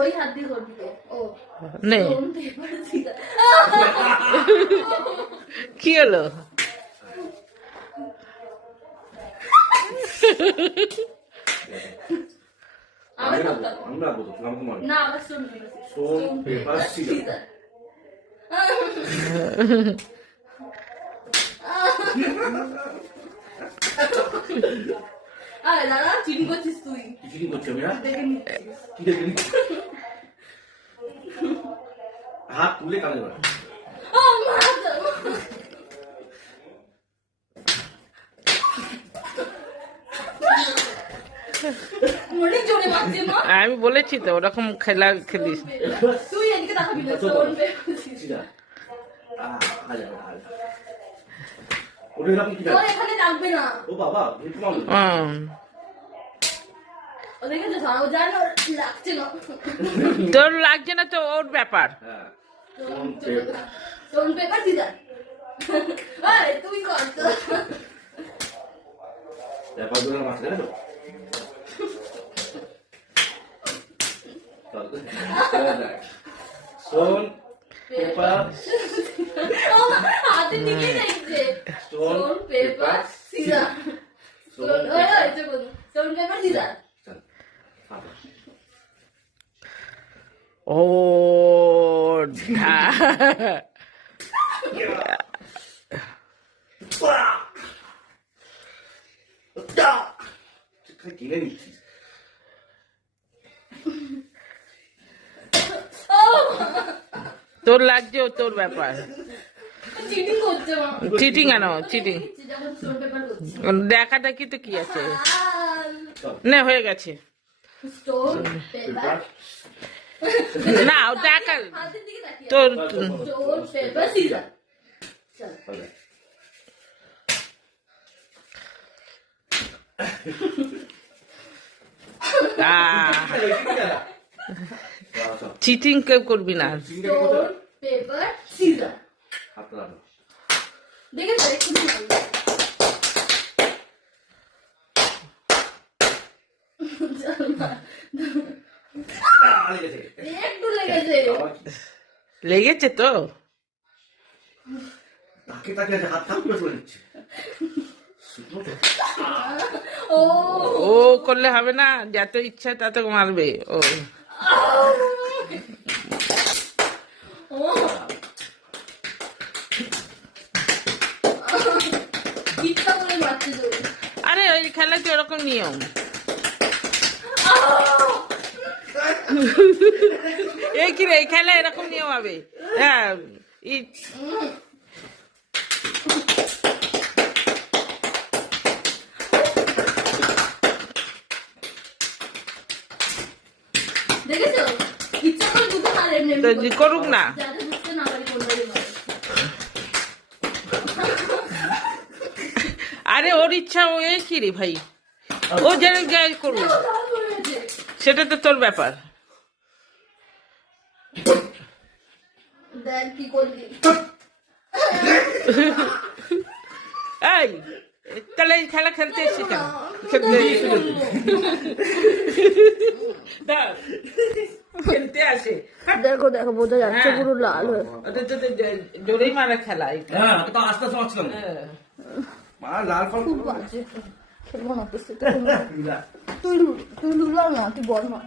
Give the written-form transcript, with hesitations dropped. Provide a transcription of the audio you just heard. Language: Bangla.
ওই হাত দিয়ে করবি ও নে কি হলো? না আবার স্টোন পেপার সিজার আরে দাদা চিটিং করছিস তুই। চিটিং করছি আমি? হাত তুলে কানে ধর। আমি বলেছি তো ওরকম খেলা খেলিস। তুই এদিকে তাকাবি না স্টোন পেপার সিজার তোর এখানে লাগবে না। ও বাবা তোর লাগছে না তো ওর ব্যাপার। তুই কর ব্যাপারগুলোর মাঝখানে তো স্টোন পেপার হাতে নিয়ে যাইছে stone paper scissor stone paper scissor ও কিনে নিচ্ছিস তোর লাগছে ও তোর ব্যাপার। চিটিং করছে মা। চিটিং কেন? চিটিং যখন স্টোন পেপার করছে দেখা দেখি তো কি আছে না হয়ে গেছে। স্টোন পেপার না দেখা হাতের দিকে তাকিয়ে তোর স্টোন পেপার সিজার চল চিটিং কেউ করবি না। স্টোন পেপার সিজার দেখেছো একটু একটু লেগেছে লেগেছে তো তাকে তাকে হাত থাপ করে চলে যাচ্ছে। ও ও করলে হবে না, যত ইচ্ছা তত মারবে ও। আরে ওই খেলা তো এরকম নিয়ম। এই কি রে, এই খেলা এরকম নিয়ম হবে। হ্যাঁ করুক না। আরে ওর ইচ্ছা ও এই কি রে ভাই, ও যেন যাই করুক সেটা তো তোর ব্যাপার। এই তাহলে এই খেলা খেলতে এসছি কেন? খেলতে আসে। দেখো দেখো বোঝা যাচ্ছে পুরো লাল হয়ে। জোরেই মারা খেলা। হ্যাঁ তো আস্তে আস্তে মারছিলাম মা লাল ফল খুব বাজে খেলবো না তুই তুই লুলাও না তুই বল না।